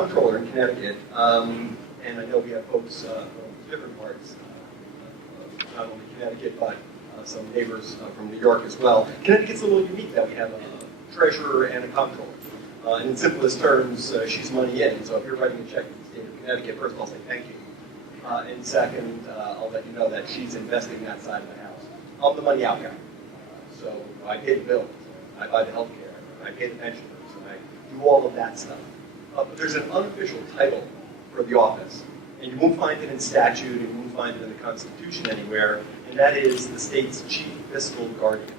comptroller in Connecticut, and I know we have folks from different parts, not only Connecticut, but some neighbors from New York as well. Connecticut's a little unique that we have a treasurer and a comptroller. And in simplest terms, she's money in. So if you're writing a check to the state of Connecticut, first of all, say thank you. And second, I'll let you know that she's investing that side of the house. I'm the money out guy. So I pay the bills, I buy the health care, I pay the pensioners, and I do all of that stuff. But there's an unofficial title for the office, and you won't find it in statute, and you won't find it in the Constitution anywhere, and that is the state's chief fiscal guardian.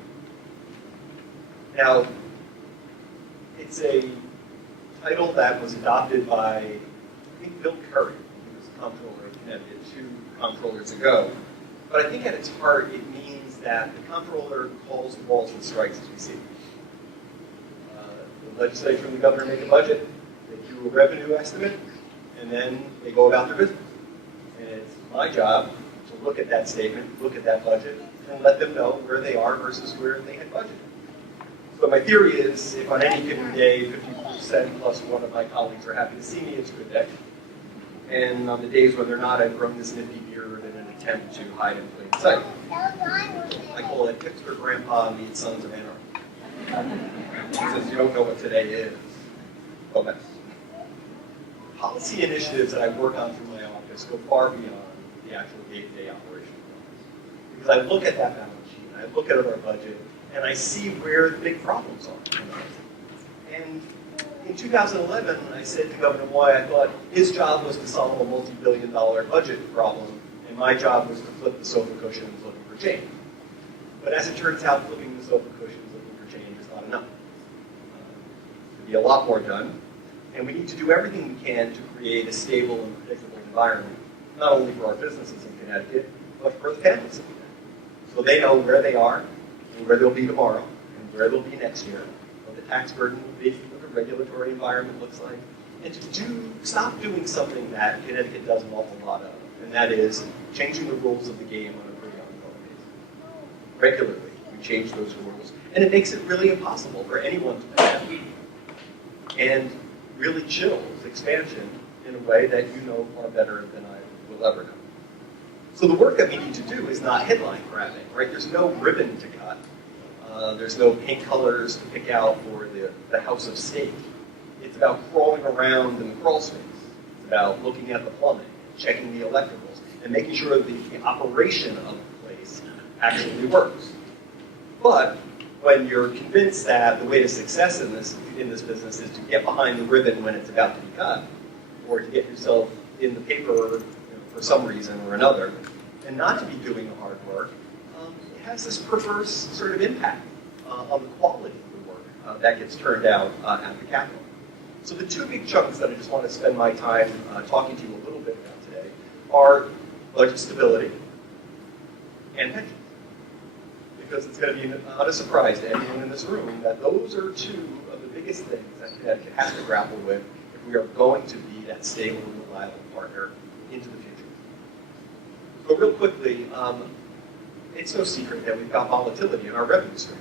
Now, it's a title that was adopted by, I think, Bill Curry, who was a comptroller in Connecticut 2 comptrollers ago. But I think at its heart, it means that the comptroller calls the balls and strikes as we see. The legislature and the governor make a budget, they do a revenue estimate, and then they go about their business. And it's my job to look at that statement, look at that budget, and let them know where they are versus where they had budgeted. So my theory is, if on any given day, 50% plus one of my colleagues are happy to see me, it's a good day. And on the days when they're not, I've grown this nifty beard in an attempt to hide in plain sight. I call it hipster grandpa meets Sons of Anarchy. Since you don't know what today is, go mess. Policy initiatives that I work on through my office go far beyond the actual day-to-day operation. Because I look at that balance sheet, and I look at our budget, and I see where the big problems are. And in 2011, I said to Governor Moy, I thought his job was to solve a multi-billion-dollar budget problem, and my job was to flip the sofa cushions looking for change. But as it turns out, flipping the sofa cushions looking for change is not enough. There'd be a lot more done, and we need to do everything we can to create a stable and predictable environment, not only for our businesses in Connecticut, but for the families in Connecticut. So they know where they are, and where they'll be tomorrow, and where they'll be next year, what the tax burden will be, what the regulatory environment looks like, and to stop doing something that Connecticut does an awful lot of, and that is changing the rules of the game on a pretty ongoing basis. Regularly, we change those rules, and it makes it really impossible for anyone to plan, and really chills expansion in a way that you know far better than I will ever know. So the work that we need to do is not headline grabbing, right? There's no ribbon to cut. There's no paint colors to pick out for the house of state. It's about crawling around in the crawl space. It's about looking at the plumbing, checking the electricals, and making sure that the operation of the place actually works. But when you're convinced that the way to success in this business is to get behind the ribbon when it's about to be cut, or to get yourself in the paper for some reason or another, and not to be doing the hard work, it has this perverse sort of impact on the quality of the work that gets turned out at the Capitol. So the two big chunks that I just want to spend my time talking to you a little bit about today are budget stability and pensions. Because it's going to be not a surprise to anyone in this room that those are two of the biggest things that Connecticut has to grapple with if we are going to be that stable and reliable partner into the future. But real quickly, it's no secret that we've got volatility in our revenue stream.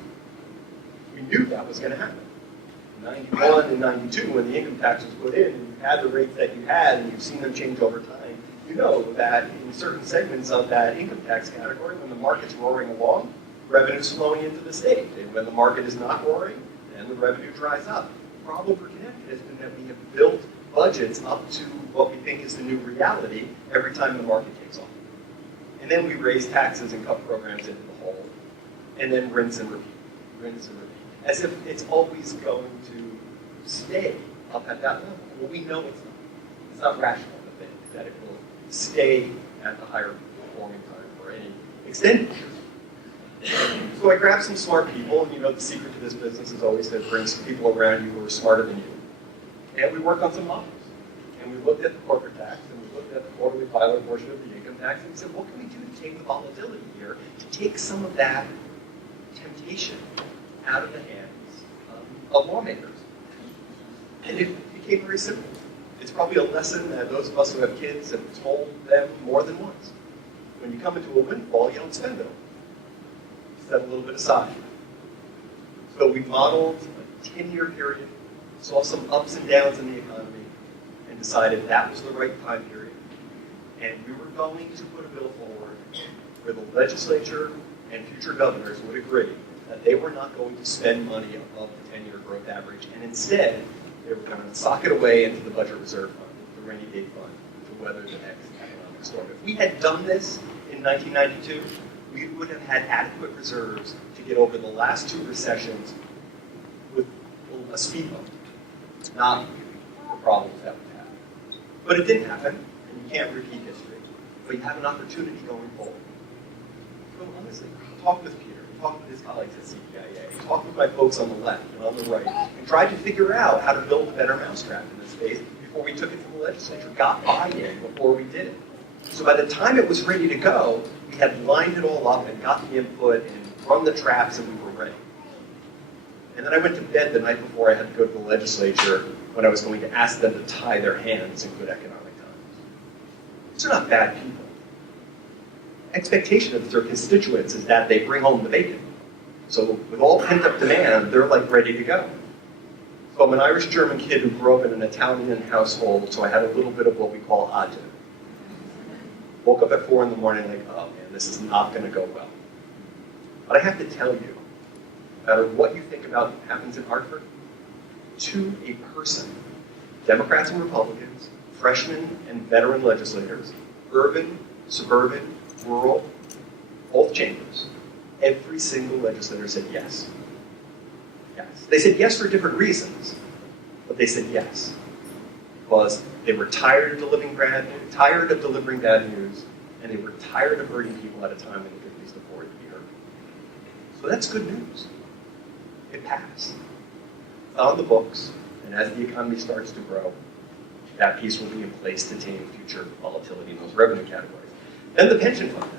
We knew that was going to happen. In 91 and 92, when the income tax was put in, and you had the rates that you had, and you've seen them change over time, you know that in certain segments of that income tax category, when the market's roaring along, revenue's flowing into the state. And when the market is not roaring, then the revenue dries up. The problem for Connecticut has been that we have built budgets up to what we think is the new reality every time the market takes off. And then we raise taxes and cut programs into the hole, and then rinse and repeat, as if it's always going to stay up at that level. Well, we know it's not. It's not rational to think that it will stay at the higher performing time for any extended period. So I grabbed some smart people, and you know the secret to this business is always to bring some people around you who are smarter than you. And we worked on some models. And we looked at the corporate tax, and we looked at the quarterly filer portion of the income tax, and we said, what can we do to take the volatility here, to take some of that temptation out of the hands of lawmakers? And it became very simple. It's probably a lesson that those of us who have kids have told them more than once. When you come into a windfall, you don't spend it all. Set a little bit aside. So we modeled a 10-year period, saw some ups and downs in the economy, and decided that was the right time period. And we were going to put a bill forward where the legislature and future governors would agree that they were not going to spend money above the 10-year growth average, and instead, they were going to sock it away into the budget reserve fund, the rainy day fund, to weather the next economic storm. If we had done this in 1992, we would have had adequate reserves to get over the last two recessions with a speed bump, not the problems that we had. But it didn't happen, and you can't repeat history. But you have an opportunity going forward. So honestly, talk with Peter, talk with his colleagues at CPIA, talk with my folks on the left and on the right, and try to figure out how to build a better mousetrap in this space before we took it to the legislature, got buy-in before we did it. So by the time it was ready to go, we had lined it all up and got the input and run the traps, and we were ready. And then I went to bed the night before I had to go to the legislature when I was going to ask them to tie their hands in good economic times. These are not bad people. Expectation of their constituents is that they bring home the bacon. So with all pent-up demand, they're like ready to go. So I'm an Irish-German kid who grew up in an Italian household, so I had a little bit of what we call agita. Woke up at 4 in the morning like, oh man, this is not going to go well. But I have to tell you, no matter what you think about what happens in Hartford, to a person, Democrats and Republicans, freshmen and veteran legislators, urban, suburban, rural, both chambers, every single legislator said yes. Yes. They said yes for different reasons, but they said yes. Because they were tired of delivering bad news, and they were tired of hurting people at a time when they could least afford to be hurt. So that's good news. It passed. It's on the books, and as the economy starts to grow, that piece will be in place to tame future volatility in those revenue categories. Then the pension fund.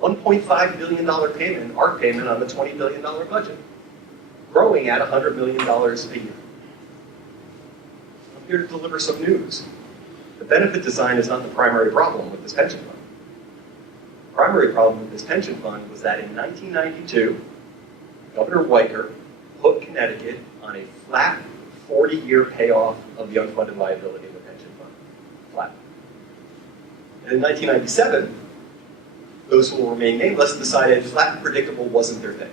$1.5 billion payment, ARC payment on the $20 billion budget, growing at $100 million a year. I'm here to deliver some news. The benefit design is not the primary problem with this pension fund. The primary problem with this pension fund was that in 1992, Governor Weicker put Connecticut on a flat 40-year payoff of the unfunded liability in the pension fund. Flat. And in 1997, those who will remain nameless decided flat and predictable wasn't their thing.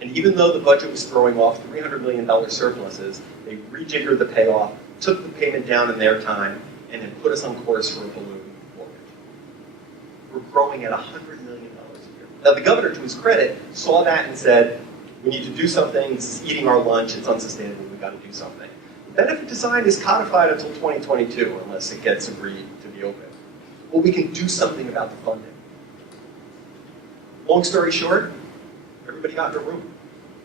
And even though the budget was throwing off $300 million surpluses, they rejiggered the payoff, took the payment down in their time, and then put us on course for a balloon mortgage. We're growing at $100 million a year. Now the governor, to his credit, saw that and said, we need to do something, this is eating our lunch, it's unsustainable, we've got to do something. The benefit design is codified until 2022, unless it gets agreed to be open. Well, we can do something about the funding. Long story short, everybody got in a room.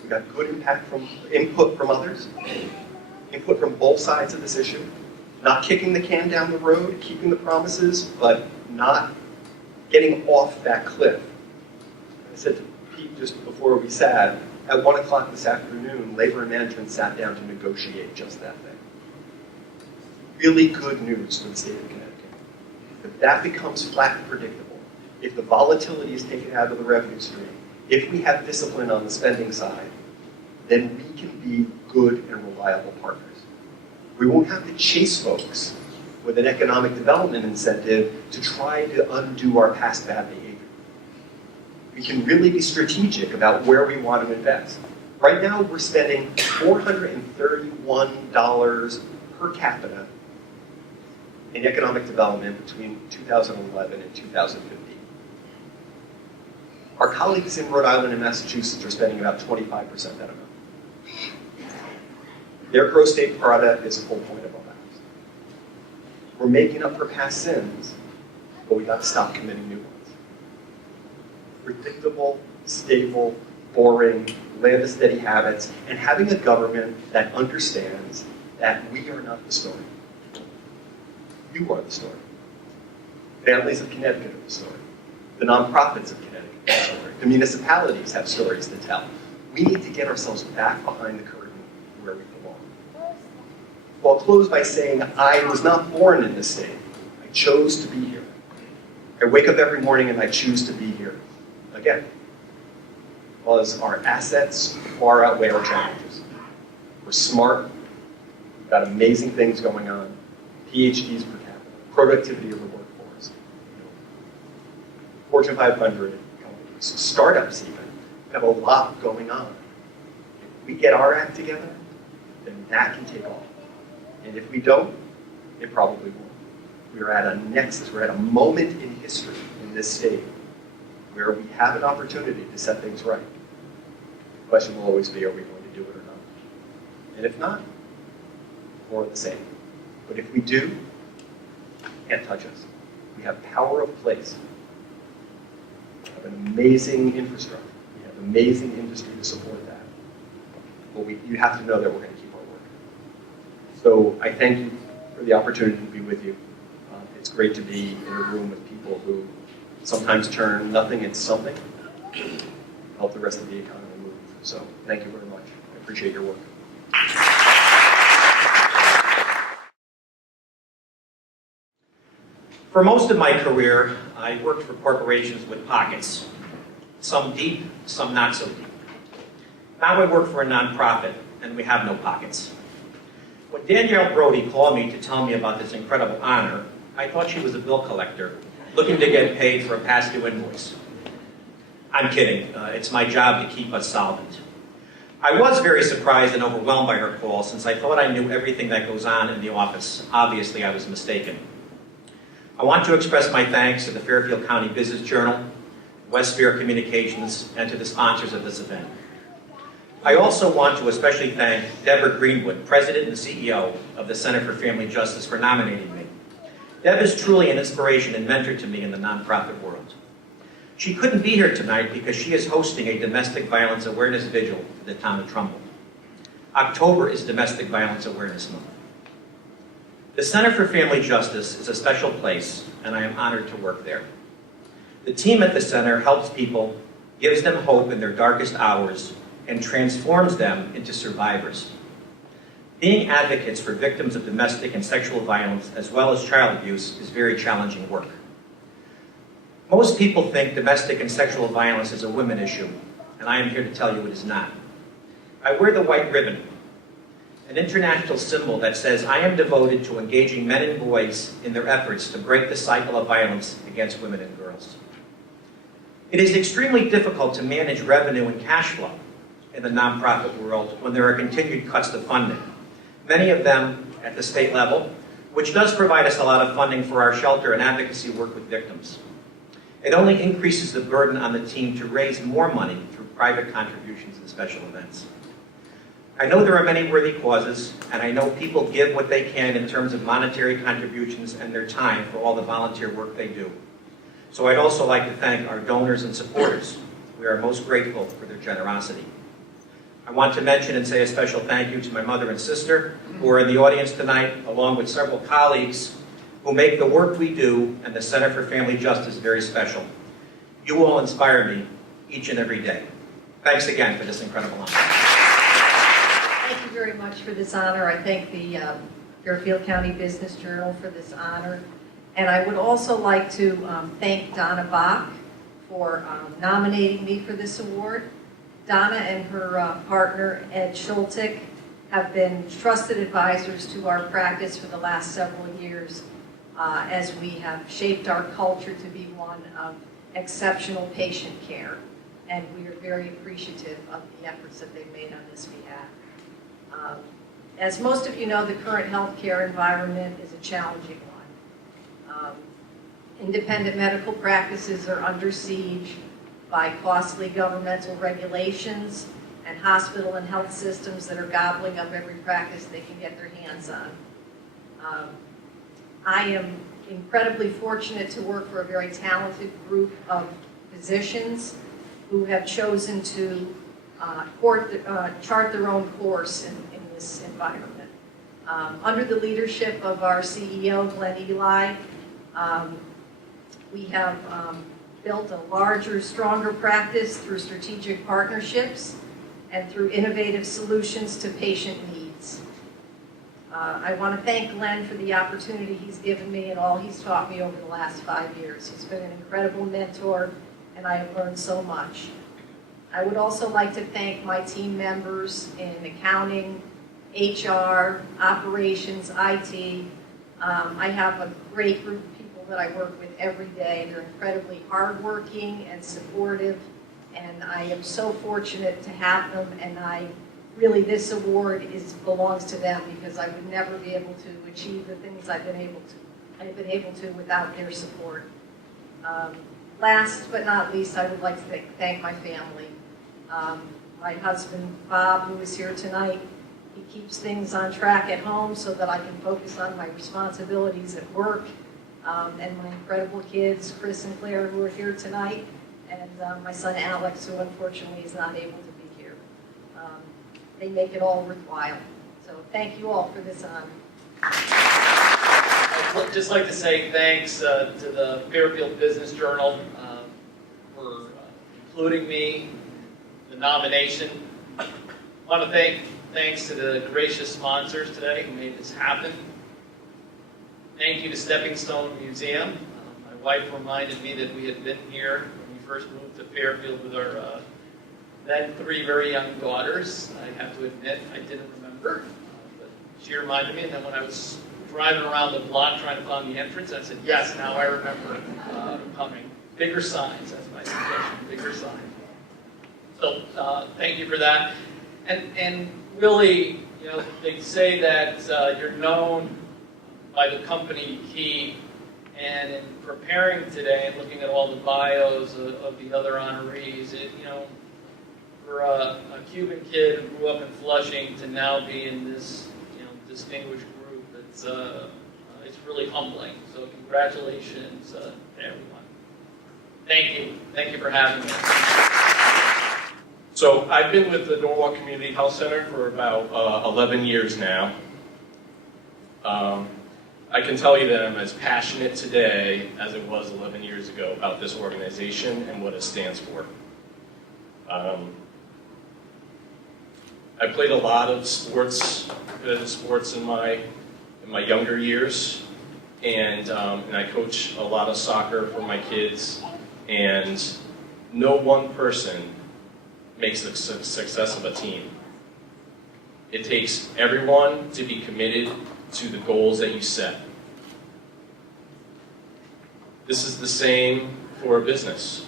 We got good input from others, input from both sides of this issue, not kicking the can down the road, keeping the promises, but not getting off that cliff. I said to Pete just before we sat, at 1 o'clock this afternoon, Labor and Management sat down to negotiate just that thing. Really good news for the state of Connecticut. If that becomes flat and predictable, if the volatility is taken out of the revenue stream, if we have discipline on the spending side, then we can be good and reliable partners. We won't have to chase folks with an economic development incentive to try to undo our past bad behavior. We can really be strategic about where we want to invest. Right now, we're spending $431 per capita in economic development between 2011 and 2015. Our colleagues in Rhode Island and Massachusetts are spending about 25% that amount. Their gross state product is a full point above ours. We're making up for past sins, but we got to stop committing new ones. Predictable, stable, boring, land of steady habits, and having a government that understands that we are not the story. You are the story. Families of Connecticut are the story. The nonprofits of Connecticut are the story. The municipalities have stories to tell. We need to get ourselves back behind the curtain where we belong. Well, I'll close by saying I was not born in this state. I chose to be here. I wake up every morning and I choose to be here. Again, because our assets far outweigh our challenges. We're smart, We've got amazing things going on. PhDs per capita, productivity of the workforce, Fortune 500 companies, startups even. We have a lot going on. If we get our act together, then that can take off. And if we don't, it probably won't. We're at a nexus, we're at a moment in history in this state where we have an opportunity to set things right. The question will always be, are we going to do it or not? And if not, more of the same. But if we do, you can't touch us. We have power of place. We have an amazing infrastructure. We have amazing industry to support that. But you have to know that we're going to keep our work. So I thank you for the opportunity to be with you. It's great to be in a room with people who sometimes turn nothing into something, help the rest of the economy move. So thank you very much. I appreciate your work. For most of my career, I worked for corporations with pockets, some deep, some not so deep. Now I work for a nonprofit, and we have no pockets. When Danielle Brody called me to tell me about this incredible honor, I thought she was a bill collector looking to get paid for a past due invoice. I'm kidding. It's my job to keep us solvent. I was very surprised and overwhelmed by her call since I thought I knew everything that goes on in the office. Obviously, I was mistaken. I want to express my thanks to the Fairfield County Business Journal, Westfair Communications, and to the sponsors of this event. I also want to especially thank Deborah Greenwood, President and CEO of the Center for Family Justice, for nominating me. Deb is truly an inspiration and mentor to me in the nonprofit world. She couldn't be here tonight because she is hosting a domestic violence awareness vigil for the town of Trumbull. October is Domestic Violence Awareness Month. The Center for Family Justice is a special place, and I am honored to work there. The team at the center helps people, gives them hope in their darkest hours, and transforms them into survivors. Being advocates for victims of domestic and sexual violence, as well as child abuse, is very challenging work. Most people think domestic and sexual violence is a women issue, and I am here to tell you it is not. I wear the white ribbon, an international symbol that says I am devoted to engaging men and boys in their efforts to break the cycle of violence against women and girls. It is extremely difficult to manage revenue and cash flow in the nonprofit world when there are continued cuts to funding, many of them at the state level, which does provide us a lot of funding for our shelter and advocacy work with victims. It only increases the burden on the team to raise more money through private contributions and special events. I know there are many worthy causes, and I know people give what they can in terms of monetary contributions and their time for all the volunteer work they do. So I'd also like to thank our donors and supporters. We are most grateful for their generosity. I want to mention and say a special thank you to my mother and sister who are in the audience tonight, along with several colleagues who make the work we do and the Center for Family Justice very special. You all inspire me each and every day. Thanks again for this incredible honor. Thank you very much for this honor. I thank the Fairfield County Business Journal for this honor. And I would also like to thank Donna Bach for nominating me for this award. Donna and her partner, Ed Schultick, have been trusted advisors to our practice for the last several years as we have shaped our culture to be one of exceptional patient care. And we are very appreciative of the efforts that they've made on this behalf. As most of you know, the current healthcare environment is a challenging one. Independent medical practices are under siege by costly governmental regulations and hospital and health systems that are gobbling up every practice they can get their hands on. I am incredibly fortunate to work for a very talented group of physicians who have chosen to chart their own course in this environment. Under the leadership of our CEO, Glenn Eli, we have built a larger, stronger practice through strategic partnerships and through innovative solutions to patient needs. I want to thank Glenn for the opportunity he's given me and all he's taught me over the last 5 years. He's been an incredible mentor, and I have learned so much. I would also like to thank my team members in accounting, HR, operations, IT. I have a great group of people that I work with every day. They're incredibly hardworking and supportive, and I am so fortunate to have them, and this award belongs to them because I would never be able to achieve the things I've been able to without their support. Last but not least, I would like to thank my family. My husband, Bob, who is here tonight, he keeps things on track at home so that I can focus on my responsibilities at work, and my incredible kids, Chris and Claire, who are here tonight, and my son Alex, who unfortunately is not able to be here. They make it all worthwhile. So thank you all for this honor. I'd just like to say thanks to the Fairfield Business Journal for including me in the nomination. I want to thanks to the gracious sponsors today who made this happen. Thank you to Stepping Stone Museum. My wife reminded me that we had been here when we first moved to Fairfield with our then 3 very young daughters. I have to admit I didn't remember, but she reminded me, and then when I was driving around the block trying to find the entrance, I said, yes, now I remember coming. Bigger signs, that's my suggestion, bigger signs. So thank you for that. And really, you know, they say that you're known by the company you keep, and in preparing today and looking at all the bios of the other honorees, for a Cuban kid who grew up in Flushing to now be in this distinguished group, it's really humbling. So congratulations to everyone. Thank you for having me. So I've been with the Norwalk Community Health Center for about 11 years now. I can tell you that I'm as passionate today as it was 11 years ago about this organization and what it stands for. I played a lot of sports in my younger years, and I coach a lot of soccer for my kids, and no one person makes the success of a team. It takes everyone to be committed to the goals that you set. This is the same for a business.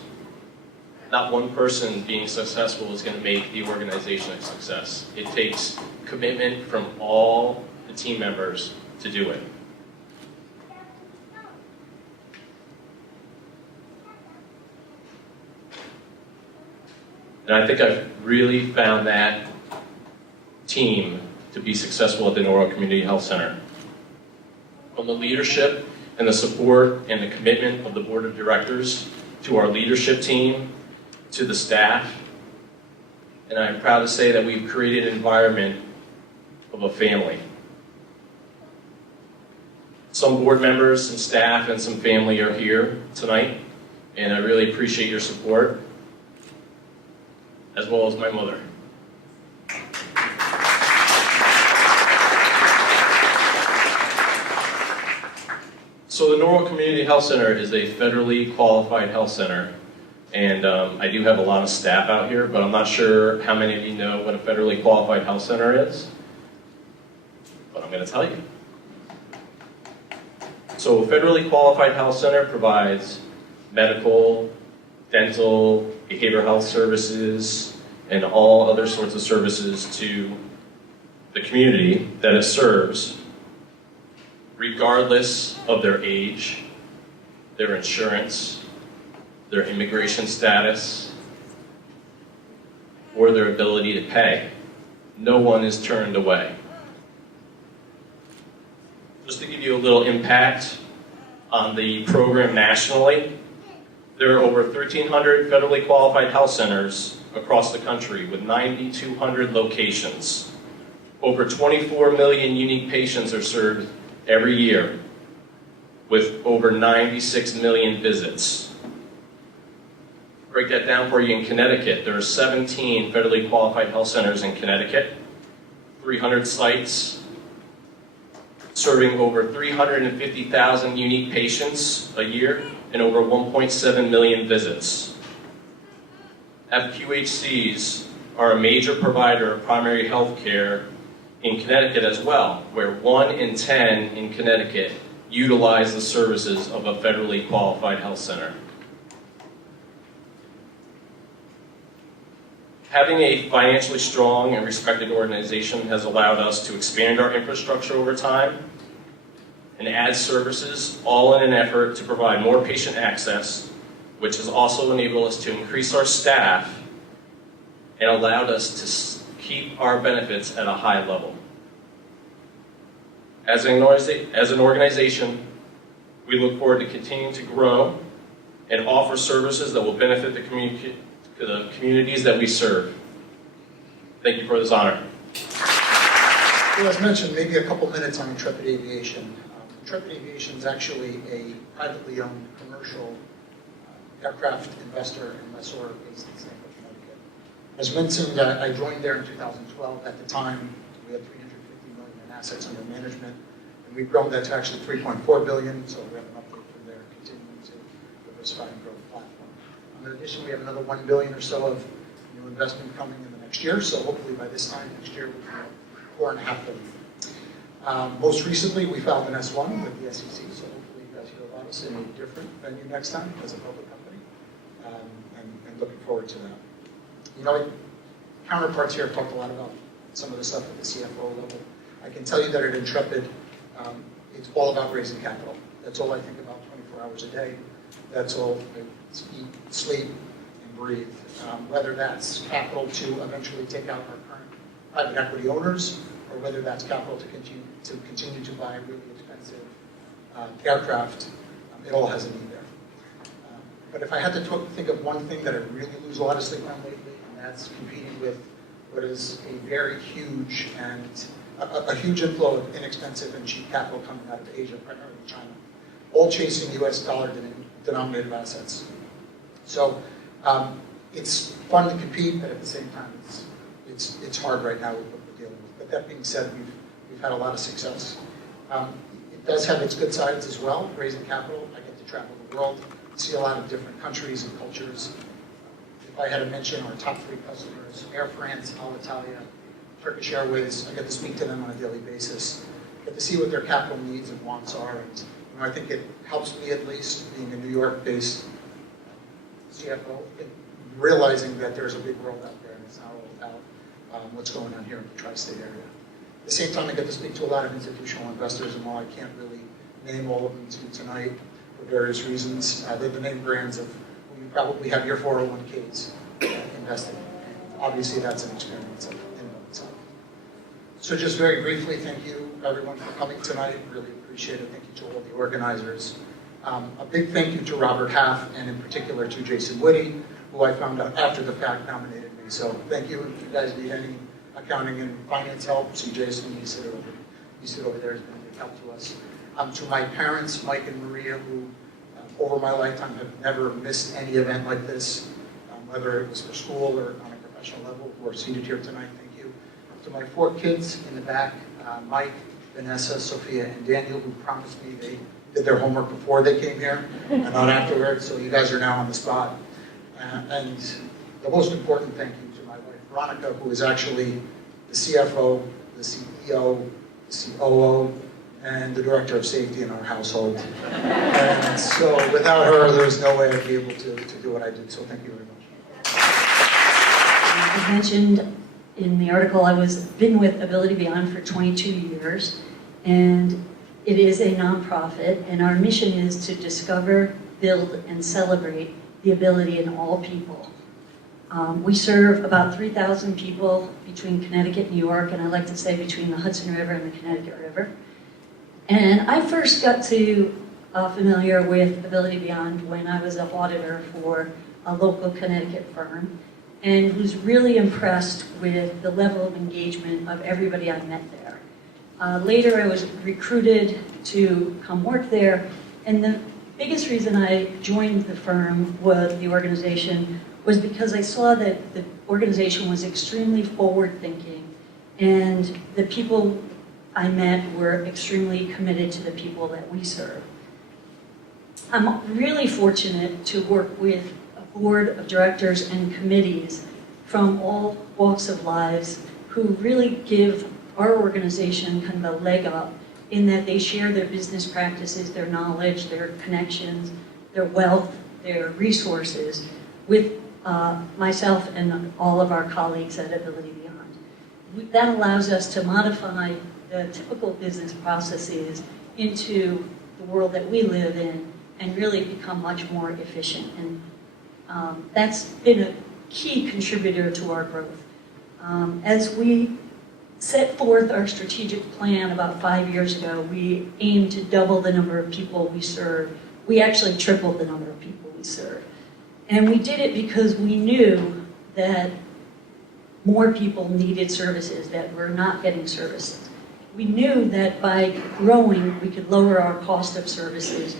Not one person being successful is going to make the organization a success. It takes commitment from all the team members to do it. And I think I've really found that team to be successful at the Norwalk Community Health Center. From the leadership and the support and the commitment of the board of directors to our leadership team, to the staff, and I'm proud to say that we've created an environment of a family. Some board members and staff and some family are here tonight, and I really appreciate your support, as well as my mother. So the Norwalk Community Health Center is a federally qualified health center, and I do have a lot of staff out here, but I'm not sure how many of you know what a federally qualified health center is, but I'm going to tell you. So a federally qualified health center provides medical, dental, behavioral health services, and all other sorts of services to the community that it serves, regardless of their age, their insurance, their immigration status, or their ability to pay. No one is turned away. Just to give you a little impact on the program nationally, there are over 1,300 federally qualified health centers across the country with 9,200 locations. Over 24 million unique patients are served every year with over 96 million visits. Break that down for you in Connecticut. There are 17 federally qualified health centers in Connecticut, 300 sites, serving over 350,000 unique patients a year and over 1.7 million visits. FQHCs are a major provider of primary health care in Connecticut as well, where 1 in 10 in Connecticut utilize the services of a federally qualified health center. Having a financially strong and respected organization has allowed us to expand our infrastructure over time and add services, all in an effort to provide more patient access, which has also enabled us to increase our staff and allowed us to keep our benefits at a high level. As an organization, we look forward to continuing to grow and offer services that will benefit the communities that we serve. Thank you for this honor. Well, as mentioned, maybe a couple minutes on Intrepid Aviation. Intrepid Aviation is actually a privately owned commercial aircraft investor and lessor based in Stamford, Connecticut. As mentioned, I joined there in 2012. At the time, we had $350 million in assets under management, and we've grown that to actually $3.4 billion, so we have an update from there, continuing to diversify and grow the platform. In addition, we have another $1 billion or so of new investment coming in the next year, so hopefully by this time next year we'll be at $4.5 billion. Most recently, we filed an S1 with the SEC, so hopefully you guys hear about us in a different venue next time as a public company, and looking forward to that. You know, counterparts here have talked a lot about some of the stuff at the CFO level. I can tell you that at Intrepid, it's all about raising capital. That's all I think about 24 hours a day. That's all I eat, sleep, and breathe. Whether that's capital to eventually take out our current private equity owners, or whether that's capital to continue to buy really expensive aircraft, it all has a need there. But if I had to think of one thing that I really lose a lot of sleep on lately, and that's competing with what is a very huge and a huge inflow of inexpensive and cheap capital coming out of Asia, primarily China, all chasing US dollar denominated assets. So it's fun to compete, but at the same time, it's hard right now with what we're dealing with. But that being said, we've had a lot of success. It does have its good sides as well, raising capital. I get to travel the world, see a lot of different countries and cultures. If I had to mention our top 3 customers, Air France, Alitalia, Turkish Airways, I get to speak to them on a daily basis. I get to see what their capital needs and wants are. And I think it helps me, at least, being a New York-based CFO, realizing that there's a big world out there and it's not all about what's going on here in the tri-state area. At the same time, I get to speak to a lot of institutional investors, and while I can't really name all of them to you tonight for various reasons, they're the name brands of who you probably have your 401ks invested in. And obviously, that's an experience in and of itself. So just very briefly, thank you, everyone, for coming tonight. Really appreciate it. Thank you to all the organizers. A big thank you to Robert Half, and in particular to Jason Whitty, who I found out after the fact nominated me. So thank you. If you guys need any accounting and finance help, see Jason. You sit over there. Has been a big help to us. To my parents, Mike and Maria, who over my lifetime have never missed any event like this, whether it was for school or on a professional level, who are seated here tonight. Thank you. To my 4 kids in the back, Mike, Vanessa, Sophia, and Daniel, who promised me they did their homework before they came here and not afterwards, so you guys are now on the spot. And the most important thank you to my wife, Veronica, who is actually the CFO, the CEO, the COO, and the Director of Safety in our household. And so without her, there's no way I'd be able to do what I do, so thank you very much. As mentioned in the article, I've been with Ability Beyond for 22 years, and it is a nonprofit, and our mission is to discover, build, and celebrate the ability in all people. We serve about 3,000 people between Connecticut and New York, and I like to say between the Hudson River and the Connecticut River. And I first got familiar with Ability Beyond when I was an auditor for a local Connecticut firm, and was really impressed with the level of engagement of everybody I met there. Later, I was recruited to come work there, and the biggest reason I joined the firm, the organization, was because I saw that the organization was extremely forward-thinking, and the people I met were extremely committed to the people that we serve. I'm really fortunate to work with a board of directors and committees from all walks of lives who really give our organization kind of a leg up in that they share their business practices, their knowledge, their connections, their wealth, their resources with myself and all of our colleagues at Ability Beyond. That allows us to modify the typical business processes into the world that we live in and really become much more efficient. And that's been a key contributor to our growth. As we set forth our strategic plan about 5 years ago, we aimed to double the number of people we serve. We actually tripled the number of people we serve. And we did it because we knew that more people needed services that were not getting services. We knew that by growing, we could lower our cost of services,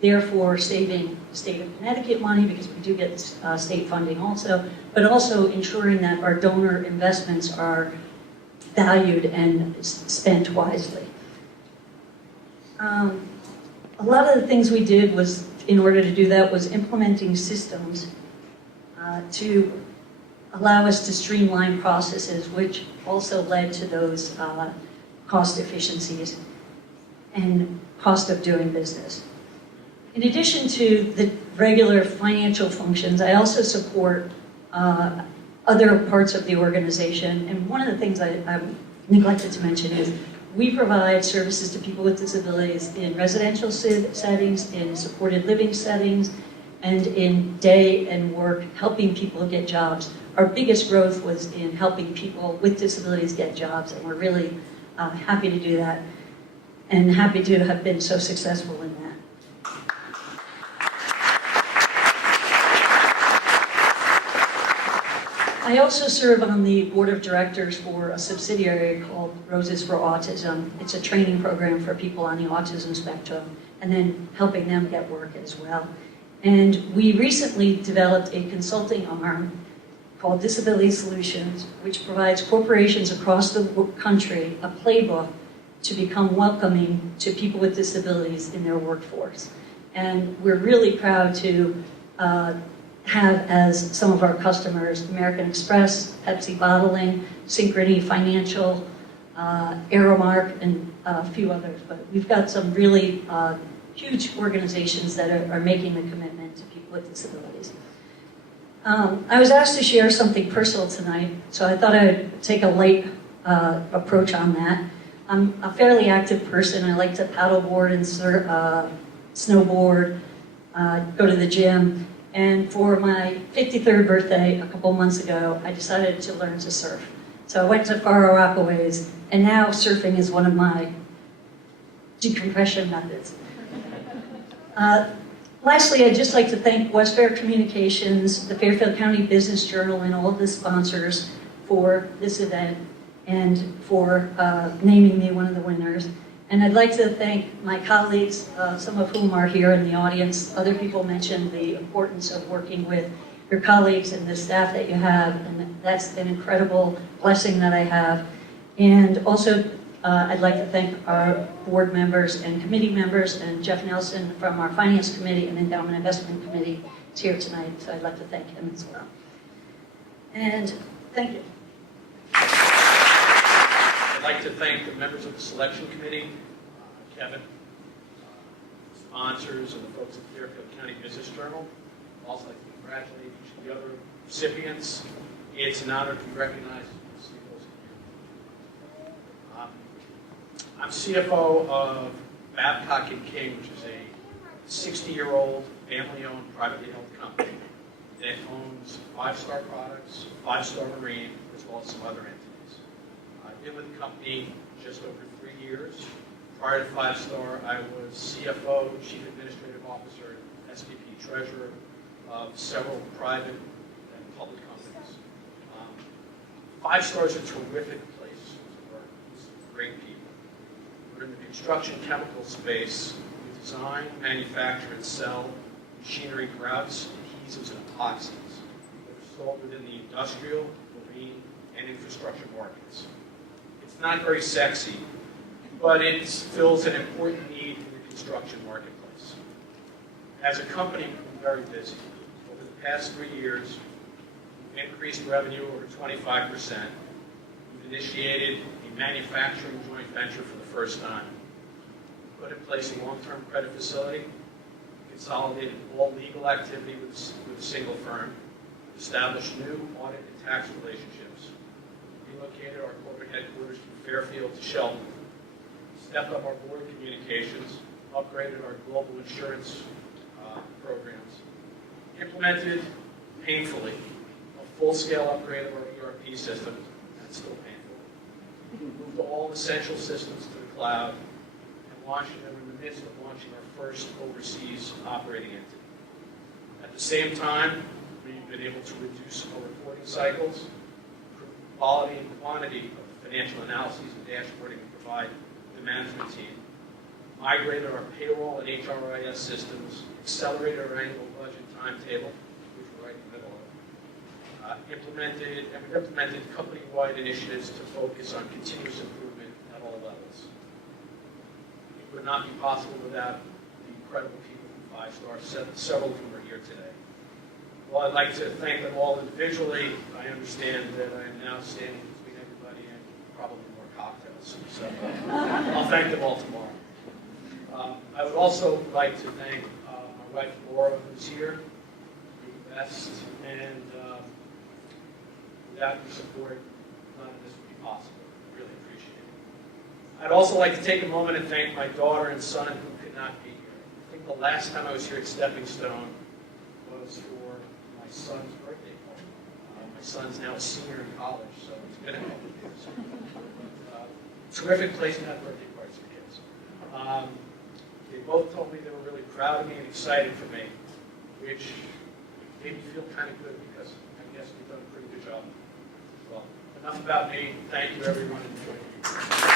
therefore saving the state of Connecticut money, because we do get state funding also, but also ensuring that our donor investments are valued and spent wisely. A lot of the things we did was, in order to do that, was implementing systems to allow us to streamline processes, which also led to those cost efficiencies and cost of doing business. In addition to the regular financial functions, I also support other parts of the organization. And one of the things I neglected to mention is we provide services to people with disabilities in residential settings, in supported living settings, and in day and work, helping people get jobs. Our biggest growth was in helping people with disabilities get jobs, and we're really happy to do that and happy to have been so successful in that. I also serve on the board of directors for a subsidiary called Roses for Autism. It's a training program for people on the autism spectrum, and then helping them get work as well. And we recently developed a consulting arm called Disability Solutions, which provides corporations across the country a playbook to become welcoming to people with disabilities in their workforce. And we're really proud to have as some of our customers American Express, Pepsi Bottling, Synchrony Financial, Aeromark, and a few others. But we've got some really huge organizations that are making the commitment to people with disabilities. I was asked to share something personal tonight, so I thought I'd take a light approach on that. I'm a fairly active person. I like to paddleboard and snowboard, go to the gym. And for my 53rd birthday a couple months ago, I decided to learn to surf. So I went to Faro Rockaways, and now surfing is one of my decompression methods. Lastly, I'd just like to thank Westfair Communications, the Fairfield County Business Journal, and all of the sponsors for this event and for naming me one of the winners. And I'd like to thank my colleagues, some of whom are here in the audience. Other people mentioned the importance of working with your colleagues and the staff that you have, and that's an incredible blessing that I have. And also, I'd like to thank our board members and committee members, and Jeff Nelson from our Finance Committee and Endowment Investment Committee is here tonight, so I'd like to thank him as well. And thank you. I'd like to thank the members of the selection committee, Kevin, sponsors, and the folks at the Fairfield County Business Journal. I'd also like to congratulate each of the other recipients. It's an honor to be recognized. I'm CFO of Babcock & King, which is a 60-year-old family-owned, privately held company that owns 5-Star Products, 5-Star Marine, as well as some other entities. I've been with the company just over 3 years. Prior to 5-Star, I was CFO, Chief Administrative Officer, and SVP Treasurer of several private and public companies. 5-Star is a terrific place to work. It's great people. We're in the construction chemical space. We design, manufacture, and sell machinery, grouts, adhesives, and epoxies that are sold within the industrial, marine, and infrastructure markets. It's not very sexy, but it fills an important need in the construction marketplace. As a company, we're very busy. Over the past 3 years, we've increased revenue over 25%. We've initiated a manufacturing joint venture for the first time. Put in place a long-term credit facility, consolidated all legal activity with a single firm, established new audit and tax relationships, relocated our corporate headquarters from Fairfield to Shelton, stepped up our board communications, upgraded our global insurance programs, implemented painfully a full-scale upgrade of our ERP system. That's still painful. Moved all essential systems to the cloud and launched them in the midst of launching our first overseas operating entity. At the same time, we've been able to reduce our reporting cycles, improve the quality and quantity of the financial analyses and dashboarding we provide the management team, migrated our payroll and HRIS systems, accelerated our annual budget timetable, which we're right in the middle of, implemented company-wide initiatives to focus on continuous improvement at all levels. It would not be possible without the incredible people from 5 Star, several of whom are here today. Well, I'd like to thank them all individually. I understand that I am now standing between everybody and probably more cocktails, so I'll thank them all tomorrow. I would also like to thank my wife Laura, who's here. You're the best, and without your support, none of this would be possible. I really appreciate it. I'd also like to take a moment and thank my daughter and son who could not be here. I think the last time I was here at Stepping Stone was for my son's birthday party. My son's now a senior in college, so it's been a couple of years. Terrific place to have birthday parties for kids. They both told me they were really proud of me and excited for me, which made me feel kind of good because I guess we've done a pretty good job. Well, enough about me. Thank you, everyone. Enjoy.